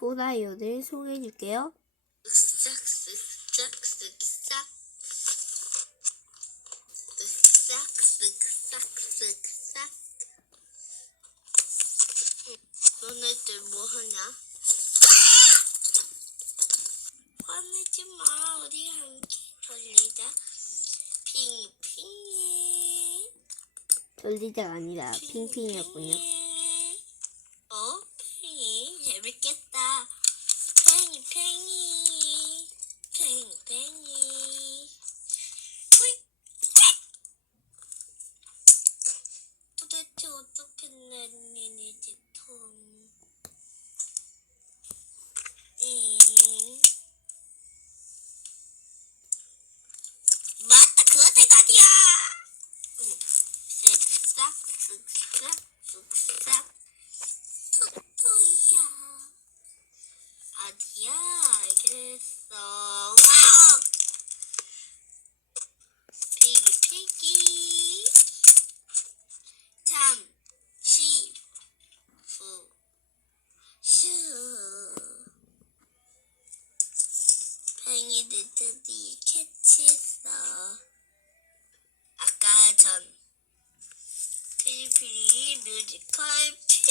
좋아요를 소개해 줄게요. 너네들 뭐하냐? 화내지 마 우리 함께 돌리자 핑핑이 돌리자가 아니라 핑핑이었군요. 어? 팽이 재밌겠다. 팽이 팽이 팽이 팽이. 후이. 도대체 일이지 톰? 음. 맞다 그거 대가리야. 응. 쓱싹 쓱싹 쓱싹. 토토야. 아니야, 알겠어. 팽이들 드디어 캐치했어. 아까 전 피리피리 뮤지컬 피.